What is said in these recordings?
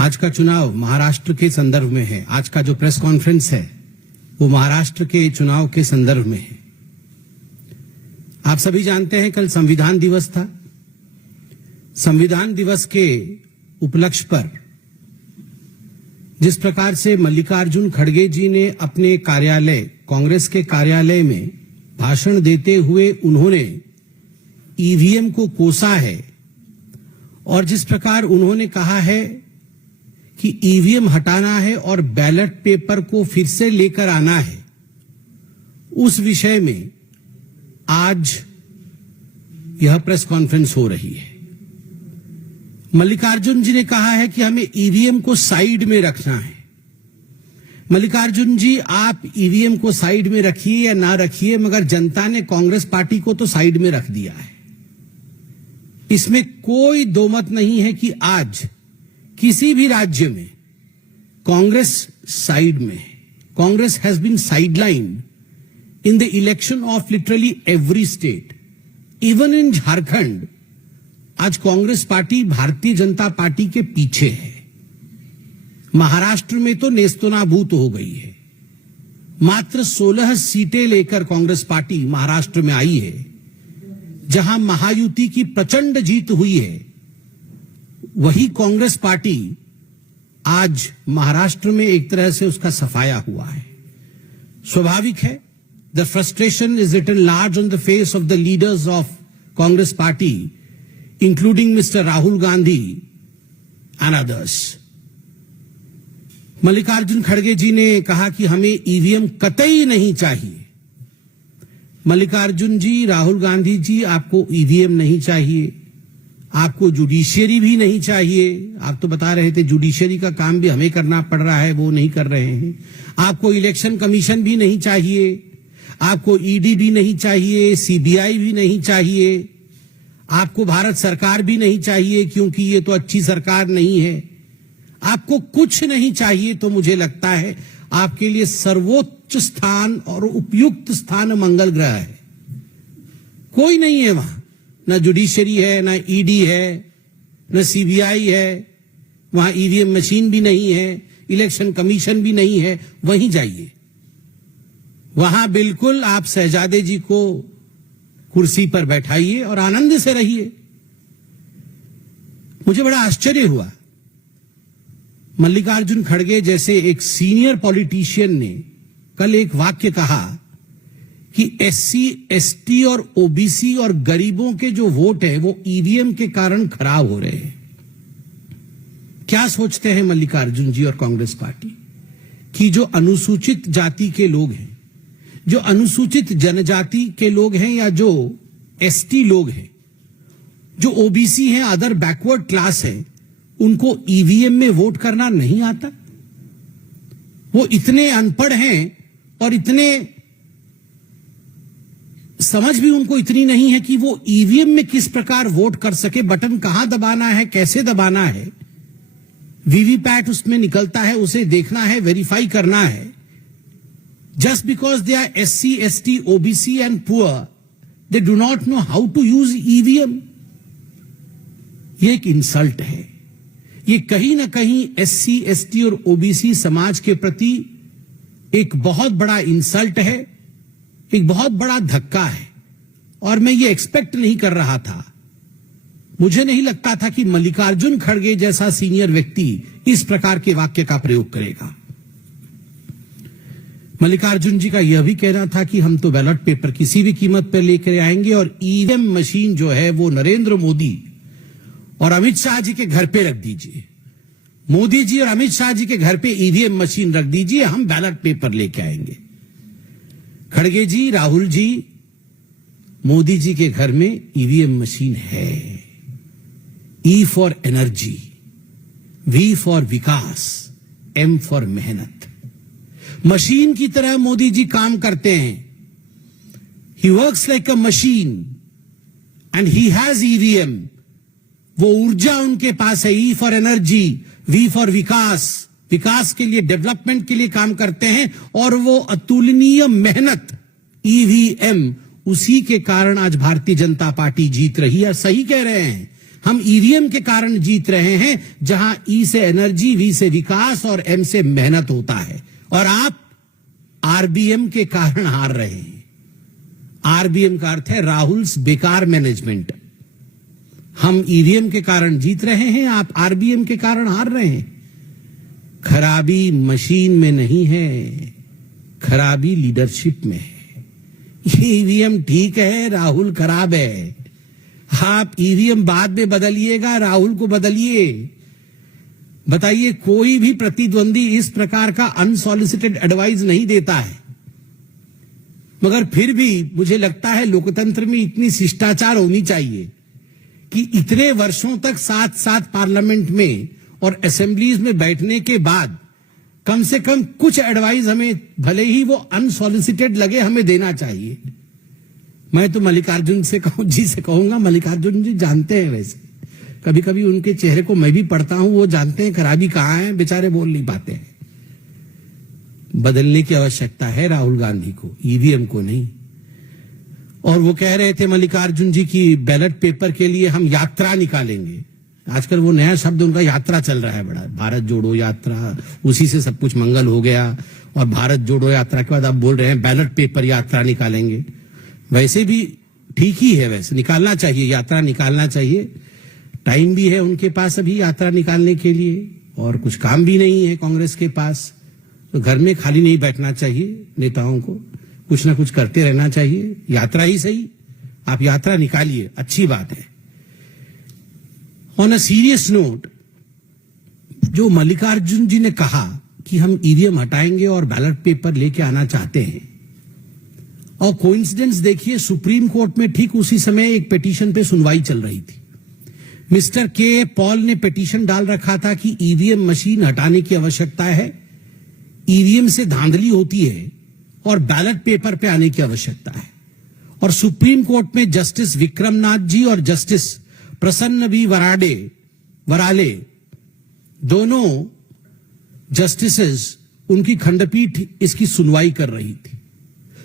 आज का चुनाव महाराष्ट्र के संदर्भ में है। आज का जो प्रेस कॉन्फ्रेंस है वो महाराष्ट्र के चुनाव के संदर्भ में है। आप सभी जानते हैं कल संविधान दिवस था। संविधान दिवस के उपलक्ष्य पर जिस प्रकार से मल्लिकार्जुन खड़गे जी ने अपने कार्यालय, कांग्रेस के कार्यालय में भाषण देते हुए उन्होंने ईवीएम को कोसा है और जिस प्रकार उन्होंने कहा है कि ईवीएम हटाना है और बैलेट पेपर को फिर से लेकर आना है, उस विषय में आज यह प्रेस कॉन्फ्रेंस हो रही है। मल्लिकार्जुन जी ने कहा है कि हमें ईवीएम को साइड में रखना है। मल्लिकार्जुन जी, आप ईवीएम को साइड में रखिए या ना रखिए, मगर जनता ने कांग्रेस पार्टी को तो साइड में रख दिया है। इसमें कोई दो मत नहीं है कि आज किसी भी राज्य में कांग्रेस साइड में है। Congress has been sidelined in the election of literally every state, even in Jharkhand. आज कांग्रेस पार्टी भारतीय जनता पार्टी के पीछे है। महाराष्ट्र में तो नेस्तनाबूत हो गई है। मात्र 16 सीटें लेकर कांग्रेस पार्टी महाराष्ट्र में आई है, जहां महायुति की प्रचंड जीत हुई है। वही कांग्रेस पार्टी आज महाराष्ट्र में एक तरह से उसका सफाया हुआ है। स्वाभाविक है, the frustration is written large on the face of the leaders of Congress party, including mister Rahul Gandhi and others. Mallikarjun खड़गे जी ने कहा कि हमें ईवीएम कतई नहीं चाहिए। मल्लिकार्जुन जी, राहुल गांधी जी, आपको ईवीएम नहीं चाहिए, आपको जुडिशियरी भी नहीं चाहिए। आप तो बता रहे थे जुडिशियरी का काम भी हमें करना पड़ रहा है, वो नहीं कर रहे हैं। आपको इलेक्शन कमीशन भी नहीं चाहिए, आपको ईडी भी नहीं चाहिए, सीबीआई भी नहीं चाहिए, आपको भारत सरकार भी नहीं चाहिए क्योंकि ये तो अच्छी सरकार नहीं है। आपको कुछ नहीं चाहिए, तो मुझे लगता है आपके लिए सर्वोच्च स्थान और उपयुक्त स्थान मंगल ग्रह है। कोई नहीं है वहां, ना जुडिशियरी है, ना ईडी है, ना सीबीआई है, वहां ईवीएम मशीन भी नहीं है, इलेक्शन कमीशन भी नहीं है। वहीं जाइए, वहां बिल्कुल आप शहजादे जी को कुर्सी पर बैठाइए और आनंद से रहिए। मुझे बड़ा आश्चर्य हुआ, मल्लिकार्जुन खड़गे जैसे एक सीनियर पॉलिटिशियन ने कल एक वाक्य कहा कि एससी, एसटी और ओबीसी और गरीबों के जो वोट है वो ईवीएम के कारण खराब हो रहे हैं। क्या सोचते हैं मल्लिकार्जुन जी और कांग्रेस पार्टी कि जो अनुसूचित जाति के लोग हैं, जो अनुसूचित जनजाति के लोग हैं, या जो एसटी लोग हैं, जो ओबीसी हैं, अदर बैकवर्ड क्लास है, उनको ईवीएम में वोट करना नहीं आता? वो इतने अनपढ़ हैं और इतने समझ भी उनको इतनी नहीं है कि वो ईवीएम में किस प्रकार वोट कर सके, बटन कहां दबाना है, कैसे दबाना है, वीवीपैट उसमें निकलता है, उसे देखना है, वेरीफाई करना है। Just because they are SC, ST, OBC and poor, they do not know how to use EVM. ये एक इंसल्ट है। ये कहीं ना कहीं SC, ST और OBC समाज के प्रति एक बहुत बड़ा इंसल्ट है, एक बहुत बड़ा धक्का है। और मैं ये एक्सपेक्ट नहीं कर रहा था, मुझे नहीं लगता था कि मल्लिकार्जुन खड़गे जैसा सीनियर व्यक्ति इस प्रकार के वाक्य का प्रयोग करेगा। मल्लिकार्जुन जी का यह भी कहना था कि हम तो बैलेट पेपर किसी भी कीमत पर लेकर आएंगे और ईवीएम मशीन जो है वो नरेंद्र मोदी और अमित शाह जी के घर पे रख दीजिए। मोदी जी और अमित शाह जी के घर पे ईवीएम मशीन रख दीजिए, हम बैलेट पेपर लेके आएंगे। खड़गे जी, राहुल जी, मोदी जी के घर में ईवीएम मशीन है। E for energy, V for vikas, M for mehnat. Machine की तरह मोदी जी काम करते हैं। He works like a machine and he has EVM. वो ऊर्जा उनके पास है। E for energy, V for vikas, विकास के लिए, डेवलपमेंट के लिए काम करते हैं। और वो अतुलनीय मेहनत, ईवीएम, उसी के कारण आज भारतीय जनता पार्टी जीत रही है। सही कह रहे हैं, हम ईवीएम के कारण जीत रहे हैं, जहां ई से एनर्जी, वी से विकास और एम से मेहनत होता है, और आप आरबीएम के कारण हार रहे हैं। आरबीएम का अर्थ है राहुल्स बेकार मैनेजमेंट। हम ईवीएम के कारण जीत रहे हैं, आप आरबीएम के कारण हार रहे हैं। खराबी मशीन में नहीं है, खराबी लीडरशिप में है। ईवीएम ठीक है, राहुल खराब है। आप ईवीएम बाद में बदलिएगा, राहुल को बदलिए। बताइए, कोई भी प्रतिद्वंदी इस प्रकार का अनसॉलिसिटेड एडवाइस नहीं देता है, मगर फिर भी मुझे लगता है लोकतंत्र में इतनी शिष्टाचार होनी चाहिए कि इतने वर्षों तक साथ साथ पार्लियामेंट में और असेंबलीज में बैठने के बाद कम से कम कुछ एडवाइस हमें, भले ही वो अनसॉलिसिटेड लगे, हमें देना चाहिए। मैं तो मल्लिकार्जुन से कहूंगा, मल्लिकार्जुन जी जानते हैं, वैसे कभी कभी उनके चेहरे को मैं भी पढ़ता हूं, वो जानते हैं खराबी कहां है, बेचारे बोल नहीं पाते हैं। बदलने की आवश्यकता है राहुल गांधी को, ईवीएम को नहीं। और वो कह रहे थे मल्लिकार्जुन जी की बैलेट पेपर के लिए हम यात्रा निकालेंगे। आजकल वो नया शब्द उनका यात्रा चल रहा है बड़ा, भारत जोड़ो यात्रा, उसी से सब कुछ मंगल हो गया। और भारत जोड़ो यात्रा के बाद आप बोल रहे हैं बैलेट पेपर यात्रा निकालेंगे। वैसे भी ठीक ही है, वैसे निकालना चाहिए, यात्रा निकालना चाहिए। टाइम भी है उनके पास अभी यात्रा निकालने के लिए, और कुछ काम भी नहीं है कांग्रेस के पास। तो घर में खाली नहीं बैठना चाहिए, नेताओं को कुछ ना कुछ करते रहना चाहिए। यात्रा ही सही, आप यात्रा निकालिए, अच्छी बात है। ऑन अ सीरियस नोट, जो मल्लिकार्जुन जी ने कहा कि हम ईवीएम हटाएंगे और बैलेट पेपर लेके आना चाहते हैं, और कोइंसिडेंस देखिए, सुप्रीम कोर्ट में ठीक उसी समय एक पिटीशन पे सुनवाई चल रही थी। मिस्टर के पॉल ने पिटीशन डाल रखा था कि ईवीएम मशीन हटाने की आवश्यकता है, ईवीएम से धांधली होती है, और बैलेट पेपर पे आने की आवश्यकता है। और सुप्रीम कोर्ट में जस्टिस विक्रमनाथ जी और जस्टिस प्रसन्न बी वराले, दोनों जस्टिसेस, उनकी खंडपीठ इसकी सुनवाई कर रही थी।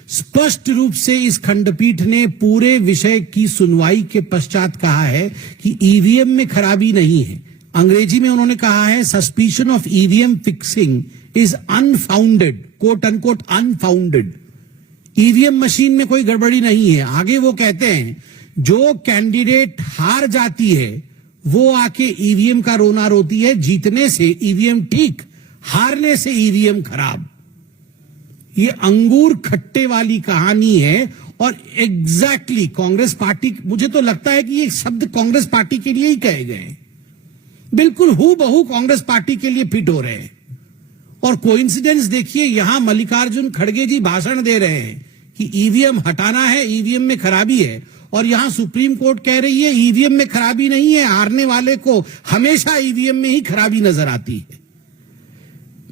स्पष्ट रूप से इस खंडपीठ ने पूरे विषय की सुनवाई के पश्चात कहा है कि ईवीएम में खराबी नहीं है। अंग्रेजी में उन्होंने कहा है, suspicion of EVM fixing is unfounded, quote unquote unfounded. EVM machine में कोई गड़बड़ी नहीं है। आगे वो कहते हैं, जो कैंडिडेट हार जाती है वो आके ईवीएम का रोना रोती है, जीतने से ईवीएम ठीक, हारने से ईवीएम खराब। ये अंगूर खट्टे वाली कहानी है। और एग्जैक्टली कांग्रेस पार्टी, मुझे तो लगता है कि ये शब्द कांग्रेस पार्टी के लिए ही कहे गए, बिल्कुल हूबहू कांग्रेस पार्टी के लिए फिट हो रहे हैं। और कोइंसिडेंस देखिए, यहां मल्लिकार्जुन खड़गे जी भाषण दे रहे हैं कि ईवीएम हटाना है, ईवीएम में खराबी है, और यहां सुप्रीम कोर्ट कह रही है ईवीएम में खराबी नहीं है, हारने वाले को हमेशा ईवीएम में ही खराबी नजर आती है।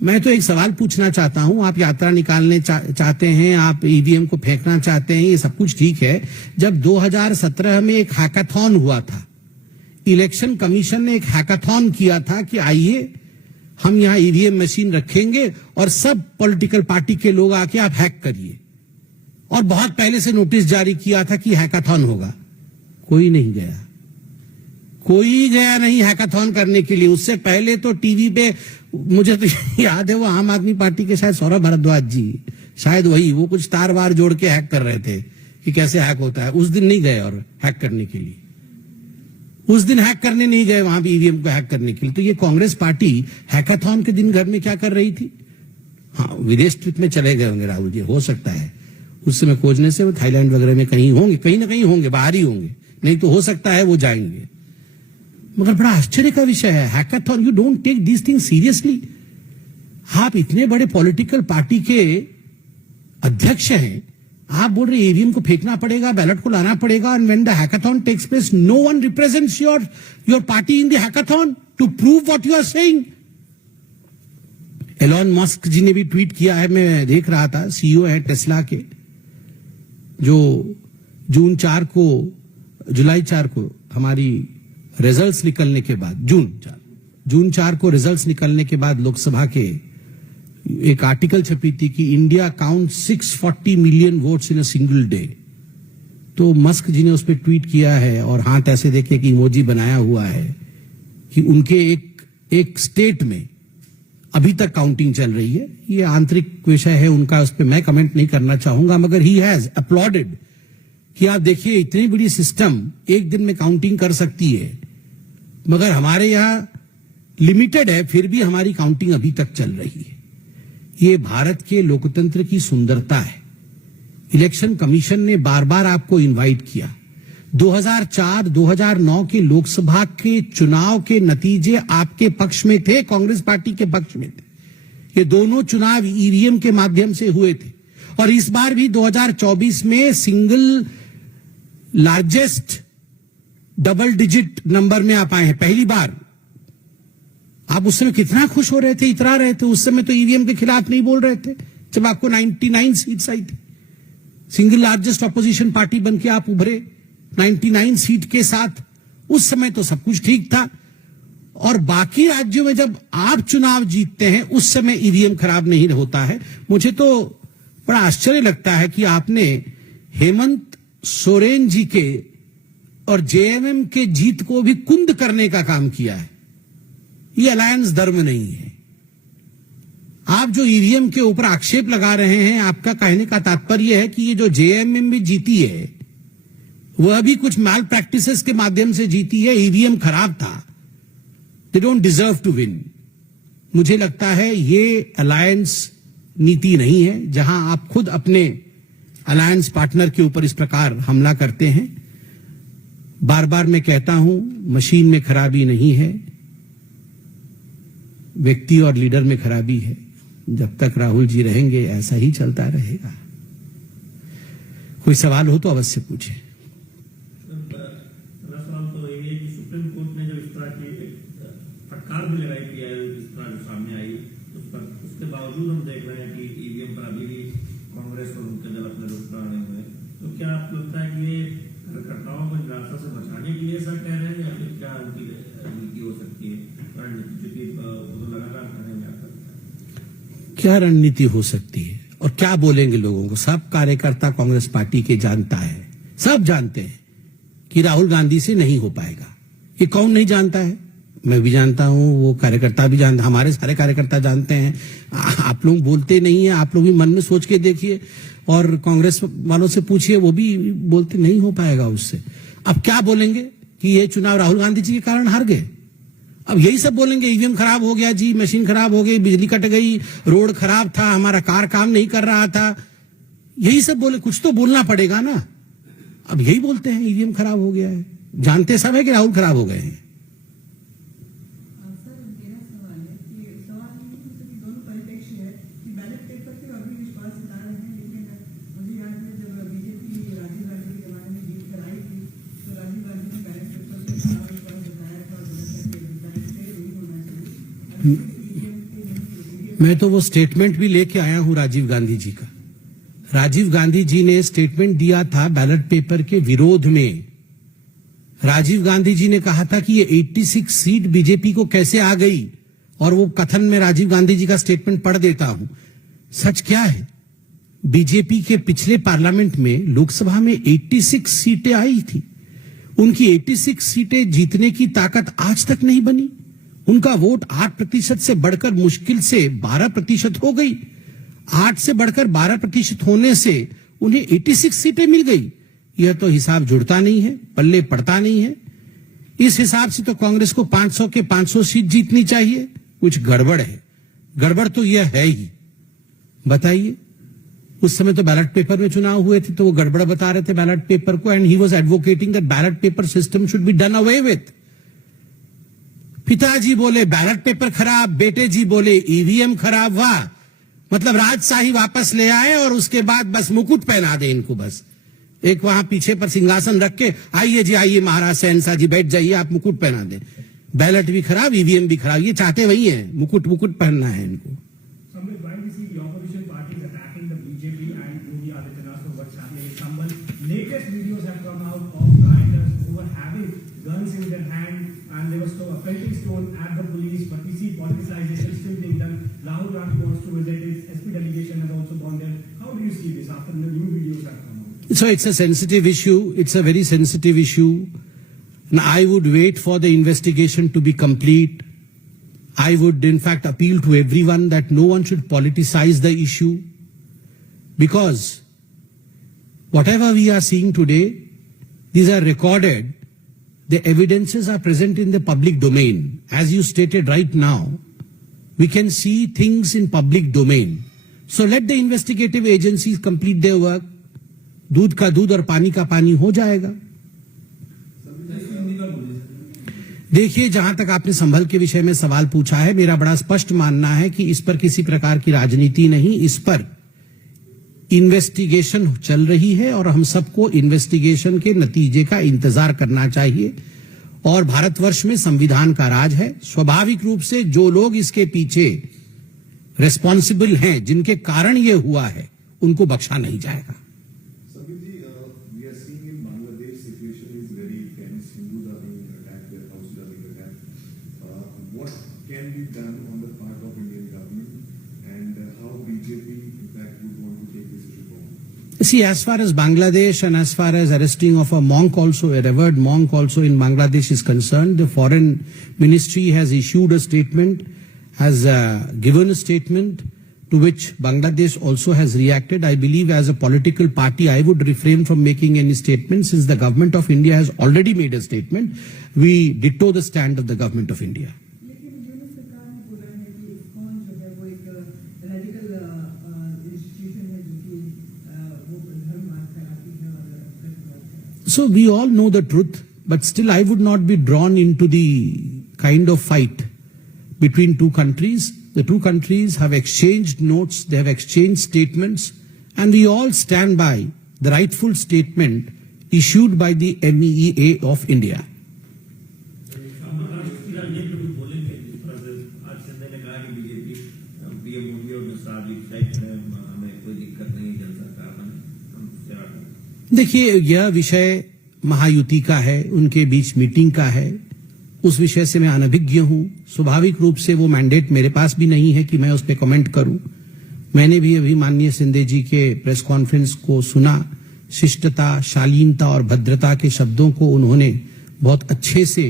मैं तो एक सवाल पूछना चाहता हूं, आप यात्रा निकालने चाहते हैं, आप ईवीएम को फेंकना चाहते हैं, ये सब कुछ ठीक है। जब 2017 में एक हैकाथॉन हुआ था, इलेक्शन कमीशन ने एक हैकाथॉन किया था कि आइए हम यहां ईवीएम मशीन रखेंगे और सब पॉलिटिकल पार्टी के लोग आके आप हैक करिए, और बहुत पहले से नोटिस जारी किया था कि हैकाथॉन होगा। कोई नहीं गया, कोई गया नहीं हैकाथॉन करने के लिए। उससे पहले तो टीवी पे, मुझे तो याद है, वो आम आदमी पार्टी के शायद सौरभ भारद्वाज जी, शायद वही, वो कुछ तार वार जोड़ के हैक कर रहे थे कि कैसे हैक होता है। उस दिन नहीं गए और हैक करने के लिए, उस दिन हैक करने नहीं गए वहां भी ईवीएम को हैक करने के लिए। तो ये कांग्रेस पार्टी हैकाथॉन के दिन घर में क्या कर रही थी? हाँ, विदेश ट्रिप में चले गए होंगे राहुल जी, हो सकता है उस समय खोजने से वो थाईलैंड वगैरह में कहीं होंगे, कहीं ना कहीं होंगे, बाहर ही होंगे, नहीं तो हो सकता है वो जाएंगे। मगर बड़ा आश्चर्य का विषय है, hackathon, you don't take this thing seriously. आप इतने बड़े पॉलिटिकल पार्टी के अध्यक्ष हैं, आप बोल रहे ईवीएम को फेंकना पड़ेगा, बैलेट को लाना पड़ेगा, and when the hackathon takes place no one represents your party in the hackathon to prove what you are saying. Elon Musk ji ने भी ट्वीट किया है, मैं देख रहा था, सीईओ है टेस्ला के, जो जुलाई 4 को हमारी रिजल्ट्स निकलने के बाद, जून 4 को रिजल्ट्स निकलने के बाद लोकसभा के एक आर्टिकल छपी थी कि India count 640 million votes in a single day. तो मस्क जी ने उस पर ट्वीट किया है और हाथ ऐसे देखे कि इमोजी बनाया हुआ है कि उनके एक स्टेट में अभी तक काउंटिंग चल रही है। ये आंतरिक विषय है उनका, उस पर मैं कमेंट नहीं करना चाहूंगा, मगर ही हैज अपलॉडेड कि आप देखिए इतनी बड़ी सिस्टम एक दिन में काउंटिंग कर सकती है, मगर हमारे यहाँ लिमिटेड है, फिर भी हमारी काउंटिंग अभी तक चल रही है। ये भारत के लोकतंत्र की सुंदरता है। इलेक्शन कमीशन ने बार बार आपको इनवाइट किया। 2004-2009 के लोकसभा के चुनाव के नतीजे आपके पक्ष में थे, कांग्रेस पार्टी के पक्ष में थे। ये दोनों चुनाव ईवीएम के माध्यम से हुए थे और इस बार भी 2024 में single largest double digit number में आप आए हैं पहली बार। आप उस समय कितना खुश हो रहे थे, इतरा रहे थे। उस समय तो ईवीएम के खिलाफ नहीं बोल रहे थे जब आपको 99 सीट्स आई थी। सिंगल लार्जेस्ट ऑपोजिशन पार्टी बन के आप उभरे 99 सीट के साथ। उस समय तो सब कुछ ठीक था। और बाकी राज्यों में जब आप चुनाव जीतते हैं उस समय ईवीएम खराब नहीं होता है। मुझे तो बड़ा आश्चर्य लगता है कि आपने हेमंत सोरेन जी के और जेएमएम के जीत को भी कुंद करने का काम किया है। ये अलायंस धर्म नहीं है। आप जो ईवीएम के ऊपर आक्षेप लगा रहे हैं, आपका कहने का तात्पर्य है कि ये जो जेएमएम भी जीती है वह भी कुछ मैल प्रैक्टिसेस के माध्यम से जीती है, ईवीएम खराब था, they don't deserve to win. मुझे लगता है ये अलायंस नीति नहीं है जहां आप खुद अपने अलायंस पार्टनर के ऊपर इस प्रकार हमला करते हैं। बार बार मैं कहता हूं, मशीन में खराबी नहीं है, व्यक्ति और लीडर में खराबी है। जब तक राहुल जी रहेंगे ऐसा ही चलता रहेगा। कोई सवाल हो तो अवश्य पूछे। सुप्रीम कोर्ट ने जब इस तरह की फटकार भी लगाई थी, इस तरह जो सामने आई, उसके बावजूद हम देख रहे हैं कि ईवीएम पर अभी भी कांग्रेस और उनके दल अपने रुख पर आने हुए हैं। तो क्या आपको लगता है कि ये घटनाओं को निराशा से बचाने के लिए ऐसा कह रहे हैं या फिर क्या उनकी रणनीति हो सकती है? रणनीति तो लगातार करने में आता है। क्या रणनीति हो सकती है और क्या बोलेंगे लोगों को? सब कार्यकर्ता कांग्रेस पार्टी के जानता है, सब जानते हैं कि राहुल गांधी से नहीं हो पाएगा। ये कौन नहीं जानता है? मैं भी जानता हूं, वो कार्यकर्ता भी जानता, हमारे सारे कार्यकर्ता जानते हैं। आप लोग बोलते नहीं है, आप लोग भी मन में सोच के देखिए और कांग्रेस वालों से पूछिए, वो भी बोलते नहीं हो पाएगा उससे। अब क्या बोलेंगे कि ये चुनाव राहुल गांधी जी के कारण हार गए? अब यही सब बोलेंगे, ईवीएम खराब हो गया जी, मशीन खराब हो गई, बिजली कट गई, रोड खराब था, हमारा कार काम नहीं कर रहा था। यही सब बोले, कुछ तो बोलना पड़ेगा ना। अब यही बोलते हैं ईवीएम खराब हो गया है, जानते सब है कि राहुल खराब हो गए हैं। मैं तो वो स्टेटमेंट भी लेके आया हूं राजीव गांधी जी का। राजीव गांधी जी ने स्टेटमेंट दिया था बैलेट पेपर के विरोध में। राजीव गांधी जी ने कहा था कि ये 86 सीट बीजेपी को कैसे आ गई, और वो कथन में राजीव गांधी जी का स्टेटमेंट पढ़ देता हूं। सच क्या है? बीजेपी के पिछले पार्लियामेंट में लोकसभा में 86 सीटें आई थी। उनकी 86 सीटें जीतने की ताकत आज तक नहीं बनी। उनका वोट 8% से बढ़कर मुश्किल से 12% हो गई। 8 से बढ़कर 12% होने से उन्हें 86 सीटें मिल गई। यह तो हिसाब जुड़ता नहीं है, पल्ले पड़ता नहीं है। इस हिसाब से तो कांग्रेस को 500 के 500 सीट जीतनी चाहिए। कुछ गड़बड़ है। गड़बड़ तो यह है ही। बताइए, उस समय तो बैलेट पेपर में चुनाव हुए थे तो वो गड़बड़ बता रहे थे बैलेट पेपर को, and he was advocating that ballot paper system should be done away with. पिताजी बोले बैलेट पेपर खराब, बेटे जी बोले ईवीएम खराब। वाह, मतलब राजशाही वापस ले आए और उसके बाद बस मुकुट पहना दे इनको। बस एक वहां पीछे पर सिंहासन रख के, आइए जी आइए महाराज शहनशाह जी बैठ जाइए, आप मुकुट पहना दें। बैलेट भी खराब, ईवीएम भी खराब, ये चाहते वही है, मुकुट मुकुट पहनना है इनको। Pelting stone at the police, but we see politicization still being done. Rahul Gandhi wants to visit his SP delegation has also gone there. How do you see this after the new videos have come out? So it's a sensitive issue. It's a very sensitive issue. And I would wait for the investigation to be complete. I would, in fact, appeal to everyone that no one should politicize the issue. Because whatever we are seeing today, these are recorded. The evidences are present in the public domain. As you stated right now, we can see things in public domain. So let the investigative agencies complete their work. दूध का दूध और पानी का पानी हो जाएगा. देखिए, जहां तक आपने संभल के विषय में सवाल पूछा है, मेरा बड़ा स्पष्ट मानना है कि इस पर किसी प्रकार की राजनीति नहीं, इस पर इन्वेस्टिगेशन चल रही है और हम सबको इन्वेस्टिगेशन के नतीजे का इंतजार करना चाहिए. और भारतवर्ष में संविधान का राज है. स्वाभाविक रूप से जो लोग इसके पीछे रेस्पॉन्सिबल हैं, जिनके कारण ये हुआ है, उनको बख्शा नहीं जाएगा. We are seeing in Bangladesh situation is very tense. Hindus are being attacked, their houses are being attacked. What can be done on the part of Indian government, and how BJP in fact would want to take this issue forward? See, as far as Bangladesh and as far as arresting of a monk also, a revered monk also in Bangladesh is concerned, the foreign ministry has issued a statement, has given a statement to which Bangladesh also has reacted. I believe as a political party, I would refrain from making any statement since the government of India has already made a statement. We ditto the stand of the government of India. लेकिन यूनुस सरकार ने बोला है कि ISKCON जो है वो एक रेडिकल इंस्टीट्यूशन है जो कि वो धर्मवाद फैलाती है और राष्ट्रवाद फैलाती है. So we all know the truth, but still I would not be drawn into the kind of fight between two countries. The two countries have exchanged notes, they have exchanged statements, and we all stand by the rightful statement issued by the MEEA of India. Maharashtra की राजनीति में बोलेंगे जिस तरह से आज शिंदे ने कहा कि बीजेपी पीएम मोदी और मिश्रा जी साइड में हमें कोई दिक्कत नहीं, जन सरकार बने, हम सेवा करें. देखिए, यह विषय महायुति का है, उनके बीच मीटिंग का है. उस विषय से मैं अनभिज्ञ हूं. स्वाभाविक रूप से वो मैंडेट मेरे पास भी नहीं है कि मैं उस पर कमेंट करूं. मैंने भी अभी माननीय शिंदे जी के प्रेस कॉन्फ्रेंस को सुना. शिष्टता, शालीनता और भद्रता के शब्दों को उन्होंने बहुत अच्छे से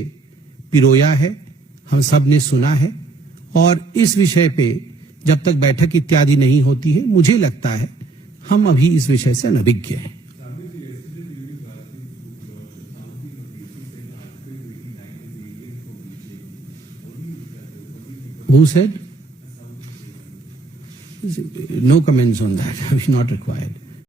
पिरोया है, हम सब ने सुना है. और इस विषय पे जब तक बैठक इत्यादि नहीं होती है, मुझे लगता है हम अभी इस विषय से अनभिज्ञ हैं. Who said? No comments on that. Not required.